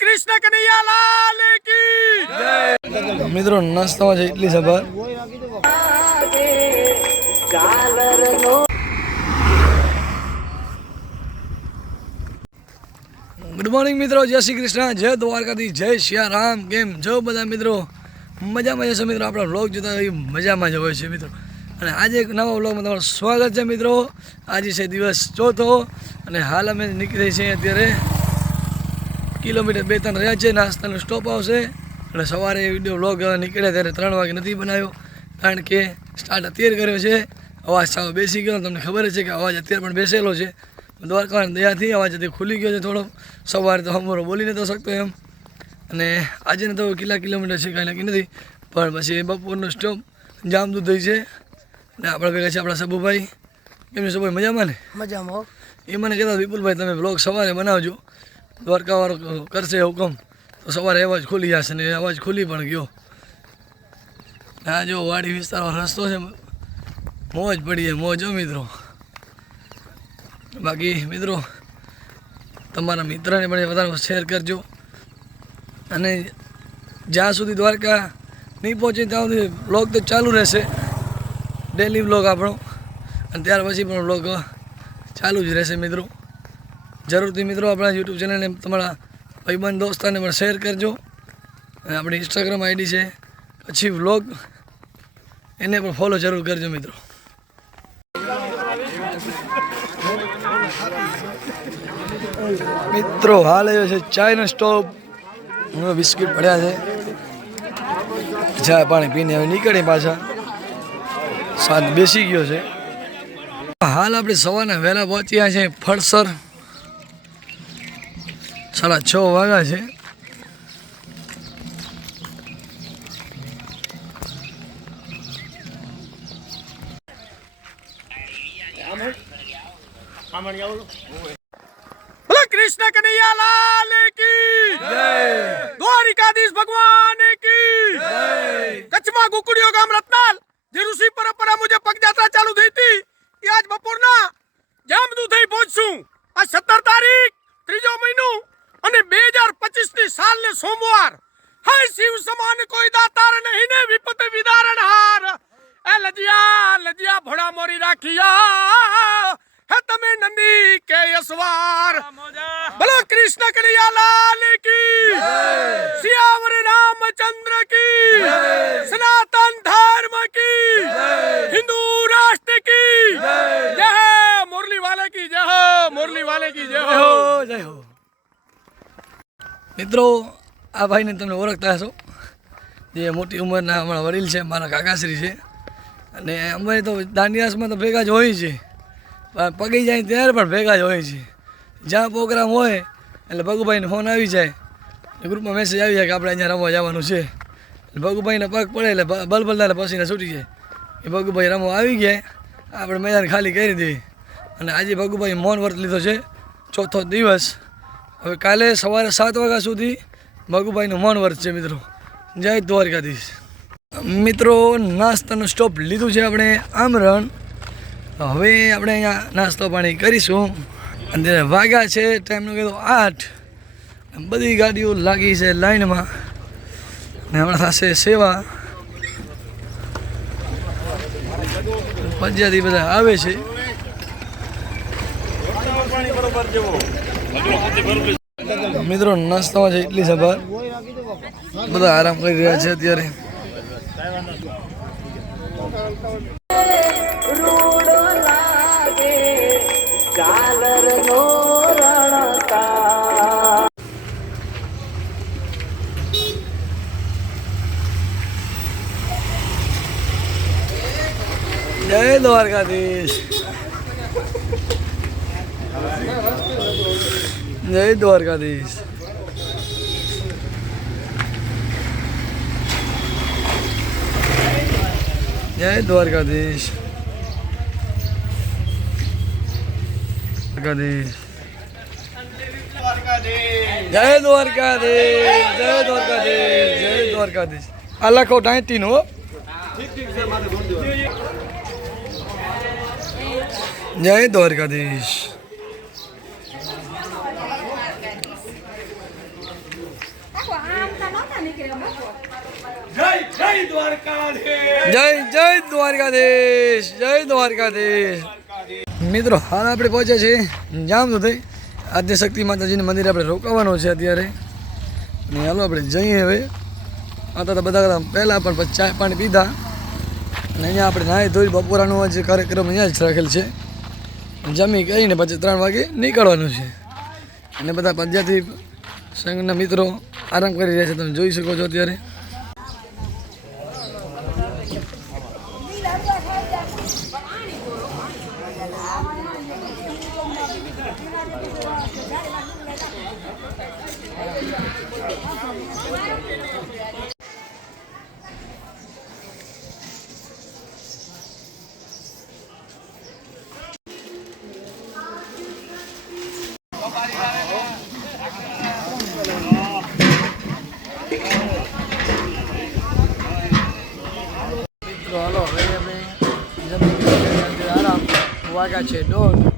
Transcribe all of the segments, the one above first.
કૃષ્ણ કનૈયા લાલ કી જય। મિત્રો નાસ્તામાં છે ઇડલી સંભાર। ગુડ મોર્નિંગ મિત્રો, જય શ્રી કૃષ્ણ, જય દ્વારકાથી, જય સિયારામ। કેમ છો બધા મિત્રો? મજામાં જશો મિત્રો? આપણા વ્લોગ જોતા હોય મજામાં જ હોય છે મિત્રો। અને આજે એક નવા વ્લોગમાં તમારું સ્વાગત છે મિત્રો। આજે છે દિવસ ચોથો અને હાલ અમે નીકળી છીએ અત્યારે કિલોમીટર 2-3 રહ્યા છે। નાસ્તાનો સ્ટોપ આવશે અને સવારે વિડીયો વ્લોગ નીકળ્યા ત્યારે 3 વાગે નથી બનાવ્યો કારણ કે સ્ટાર્ટ અત્યારે કર્યો છે। અવાજ સાવ બેસી ગયો, તમને ખબર છે કે અવાજ અત્યારે પણ બેસેલો છે। દ્વારકાની દયાથી અવાજ અત્યારે ખુલી ગયો છે થોડો। સવારે તો હમરો બોલી નતો શકતો એમ, અને આજે તો કેટલા કિલોમીટર છે કાંઈ નક્કી નથી, પણ પછી બપોરનો સ્ટોપ જામદૂધ થઈ છે ને આપણા ભેગા છે આપણા સબુભાઈ। કેમ છે સબુભાઈ? મજામાં ને? મજામાં। એ મને કહેતા વિપુલભાઈ તમે બ્લોગ સવારે બનાવજો, દ્વારકાવાળો કરશે હુકમ તો સવારે અવાજ ખુલી જશે, ને અવાજ ખુલી પણ ગયો। આ જો વાડી વિસ્તારનો રસ્તો છે, મોજ પડી છે, મોજ મિત્રો। બાકી મિત્રો તમારા મિત્રને પણ વધારે શેર કરજો, અને જ્યાં સુધી દ્વારકા નહીં પહોંચે ત્યાં સુધી બ્લોગ તો ચાલુ રહેશે, ડેલી બ્લોગ આપણો, અને ત્યાર પછી પણ બ્લોગ ચાલુ જ રહેશે મિત્રો। જરૂરથી મિત્રો આપણા યુટ્યુબ ચેનલને તમારા ભાઈબંધ દોસ્તાને પણ શેર કરજો, અને આપણી ઇન્સ્ટાગ્રામ આઈડી છે કચ્છી વ્લોગ, એને પણ ફોલો જરૂર કરજો મિત્રો। મિત્રો હાલ આવ્યો છે ચાયનો સ્ટોપ, બિસ્કિટ પડ્યા છે, ચા પાણી પીને હવે નીકળી પાછા, સાંજ બેસી ગયો છે। હાલ આપણે સવારના વહેલા પહોંચ્યા છે ફળસર, 6:30 વાગ્યા છે। કૃષ્ણ કનૈયા લાલ કી જય। દ્વારિકાધીશ ભગવાન કી જય। કચ્છમાં ગુકડીઓ ગામ રત્નાલ જે ઋષિ પરંપરા મુજબ પગયાત્રા ચાલુ થઈ હતી એ આજ બપોરના જામદૂધ થઈ પહોંચશું। આ 17 તારીખ 3જો મહિનો અને 2025 ની સાલ ને સોમવાર। હાય શિવ સમાન કોઈ દાતાર નહીં ને વિપત વિદારણ હાર। એ લજિયા લજિયા ભોળા મોરી રાખિયા હે તમે નંદી કે યસવાર। બોલો કૃષ્ણ કનૈયા લાલ કી જય। સિયાવર રામચંદ્ર કી જય। સનાતન ધર્મ કી જય। હિન્દુ રાષ્ટ્ર કી જય। જય મુરલી વાલે કી જય, મુરલી વાલે કી જય, જય હો। મિત્રો આ ભાઈને તમે ઓળખતા હશો, જે મોટી ઉંમરના અમારા વડીલ છે, મારા કાકાશ્રી છે, અને અમે તો દાંડિયાસમાં તો ભેગા જ હોય છે, પગી જાય ત્યારે પણ ભેગા જ હોય છે। જ્યાં પ્રોગ્રામ હોય એટલે ભગુભાઈને ફોન આવી જાય, ગ્રુપમાં મેસેજ આવી જાય કે આપણે અહીંયા રમવા જવાનું છે, એટલે ભગુભાઈને પગ પડે એટલે બલબલદાને પસીને છૂટી જાય એ ભગુભાઈ રમવા આવી ગયા, આપણે મેદાન ખાલી કરી દઈએ। અને આજે ભગુભાઈ મૌન વ્રત લીધો છે, ચોથો દિવસ। હવે કાલે સવારે 7 વાગ્યા સુધી ભગુભાઈનું મૌન વ્રત છે મિત્રો। જય દ્વારકાધીશ। મિત્રો નાસ્તાનું સ્ટોપ લીધું છે આપણે આમરણ, હવે આપણે અહીંયા નાસ્તો પાણી કરીશું। અને વાગ્યા છે ટાઈમનું કીધું 8, બધી ગાડીઓ લાગી છે લાઈનમાં, ને હમણાં થશે સેવા, પંજાબી બધા આવે છે। મિત્રો નાસ્તામાં છે ઇડલી સંભાર, બધા આરામ કરી રહ્યા છે અત્યારે। જય દ્વારકાધીશ, જય દ્વારકાધીશ। જય દ્વારકાધીશ, દ્વારકાધીશ, જય દ્વારકાધીશ, જય દ્વારકાધીશ, જય દ્વારકાધીશ। આ લખો 19 નો। જય દ્વારકાધીશ। જય દ્વારકાધીશ, જય દ્વારકાધીશ. મિત્રો હાલ આપણે પહોંચ્યા છીએ જામ સુધી આદ્યશક્તિ માતાજીના મંદિરે. આપણે રોકાવાનું છે અત્યારે અને હાલો આપણે જઈએ. હવે આ તો બધા પહેલાં પણ પછી ચા પાણી પીધા અને અહીંયા આપણે નાહી ધોઈ બપોરાનો જે કાર્યક્રમ અહીંયા જ રાખેલ છે. જમી કરીને પછી 3 વાગે નીકળવાનું છે અને બધા પંજાબી સંઘના મિત્રો આરામ કરી રહ્યા છે, તમે જોઈ શકો છો અત્યારે. હાલો હવે અમે આરામ વાગ્યા છે 1:30.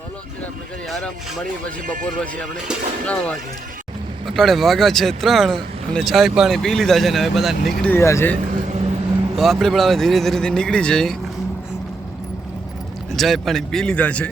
હાલો અત્યારે આપણે કરીએ આરામ, મળીએ પછી બપોર પછી આપણે 3 વાગે. અટાણે વાગ્યા છે 3 અને ચાય પાણી પી લીધા છે ને હવે બધા નીકળી રહ્યા છે. તો આપણે પણ હવે ધીરે ધીરે નીકળી જઈએ. ચાય પાણી પી લીધા છે.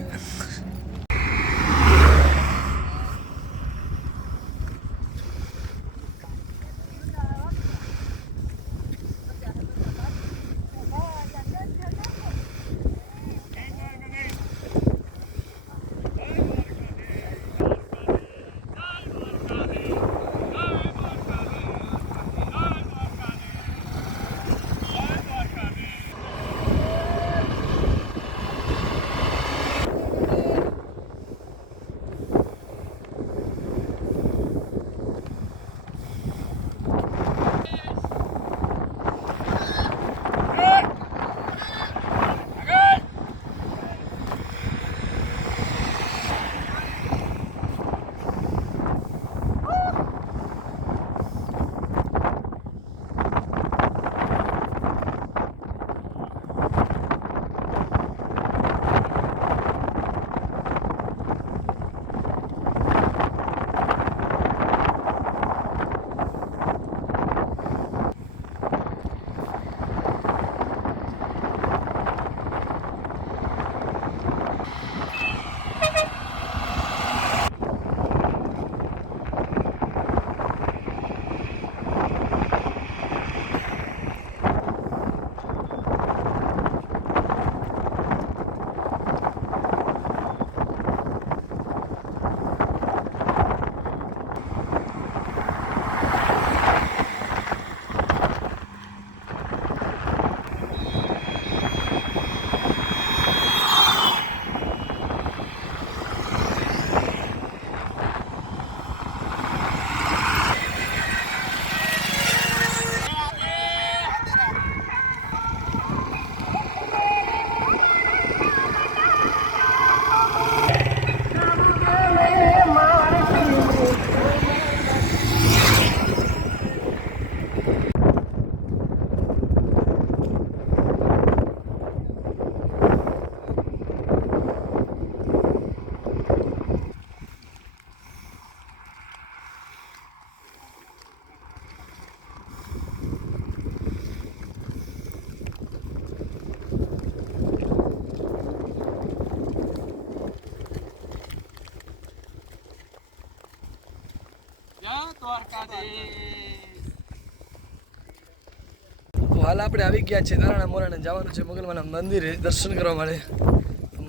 તો હાલ આપણે આવી ગયા છે તારાણા મોરાને જવાનું છે મોગલમાના મંદિરે દર્શન કરવા માટે.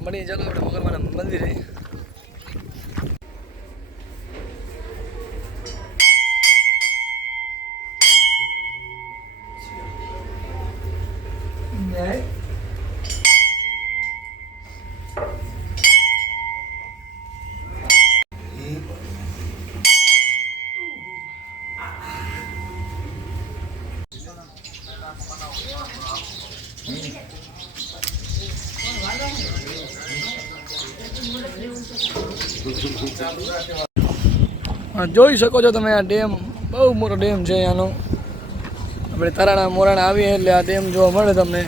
મળી ચાલો આપણે મોગલમાના મંદિરે. જોઈ શકો છો તમે આ ડેમ, બહુ મોટો ડેમ છે અહીંયાનો. આપણે તારાણા મોરાણા આવીએ એટલે આ ડેમ જોવા મળે તમને.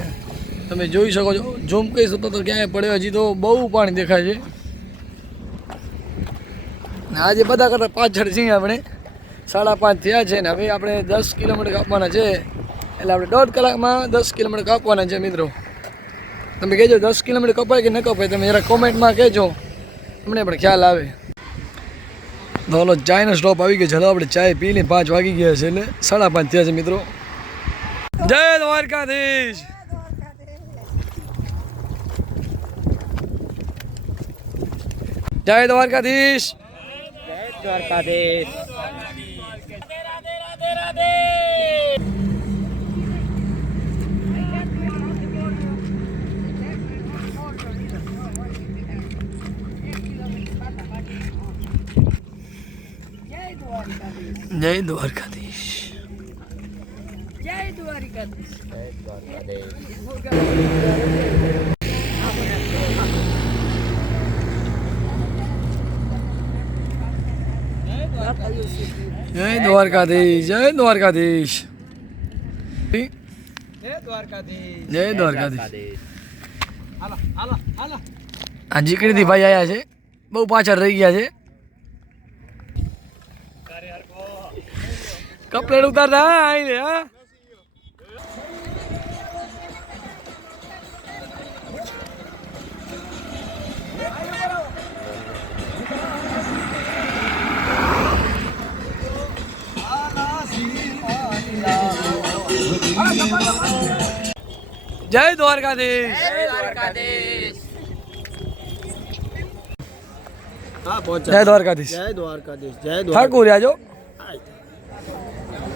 તમે જોઈ શકો છો, ઝૂમ કહી શકો તો ક્યાંય પડ્યો, હજી તો બહુ પાણી દેખાય છે. આજે બધા કરતાં પાછળ છીએ આપણે, 5:30 થયા છે ને હવે આપણે 10 કિલોમીટર કાપવાના છે, એટલે આપણે 1.5 કલાકમાં 10 કિલોમીટર કાપવાના છે મિત્રો. તમે કહેજો 10 કિલોમીટર કપાય કે ન કપાય, તમે જરા કોમેન્ટમાં કહેજો, અમને પણ ખ્યાલ આવે. તો ઓલો ચાયનો સ્ટોપ આવી ગયો, ચલો આપણે ચાય પી લઈએ. 5 વાગી ગયા છે એટલે 5:30 થયા છે મિત્રો. જય દ્વારકાધીશ. જય દ્વારકાધીશ. જય દ્વારકાધીશ. જય દ્વારકાધીશ. જય દ્વારકાધીશ. જય દ્વારકાધીશ. જય દ્વારકાધીશ. જય દ્વારકાધીશ. જય દ્વારકાધીશ. હાલો હાલો હાલો. આ જીકડીથી ભાઈ આવ્યા છે, બહુ પાછળ રહી ગયા છે. કપલેટ ઉતારતા આઈને હા. જય દ્વારકાધીશ. જય દ્વારકાધીશ. હા પહોંચ. જય દ્વારકાધીશ. જય દ્વારકાધીશ. જય ઠાકુર આજો.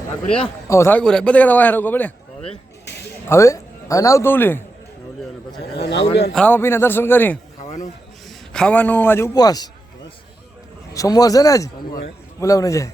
ઠાકુરિયા ઓ ઠાકુર બધે કરા વાહે રોકો પડે. હવે અને આવતું ઓલી રામાપીના દર્શન કરી ખાવાનું. આજે ઉપવાસ, સોમવાર છે ને આજ, બોલાવ ને જાય.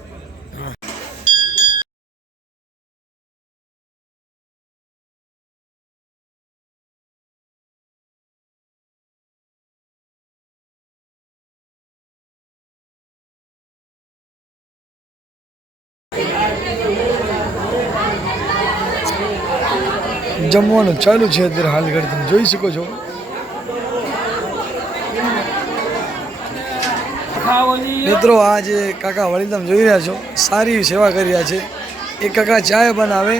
જમવાનું ચાલુ છે અત્યારે હાલ ઘડી, તમે જોઈ શકો છો. મિત્રો આ જે કાકા વળી તમે જોઈ રહ્યા છો, સારી એવી સેવા કરી રહ્યા છે. એક કાકા ચાય બનાવે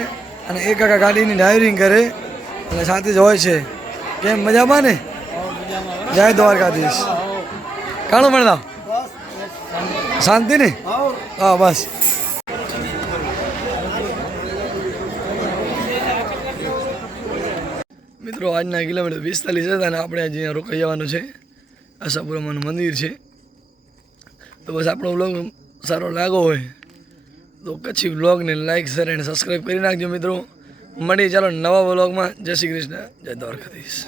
અને એક કાકા ગાડીની ડ્રાઇવિંગ કરે અને સાથે જ હોય છે. કેમ મજામાં ને? જય દ્વારકાધીશ. કાણું મળતા શાંતિ ને? હા બસ. મિત્રો આજના કિલોમીટર 45 હતા અને આપણે આજે અહીંયા રોકાઈ જવાનું છે. આશાપુરામાનું મંદિર છે. તો બસ આપણો વ્લોગ સારો લાગો હોય તો કચ્છી વ્લોગને લાઈક શેર અને સબસ્ક્રાઈબ કરી નાખજો મિત્રો. મળીએ ચાલો નવા વ્લોગમાં. જય શ્રી કૃષ્ણ. જય દ્વારકાધીશ.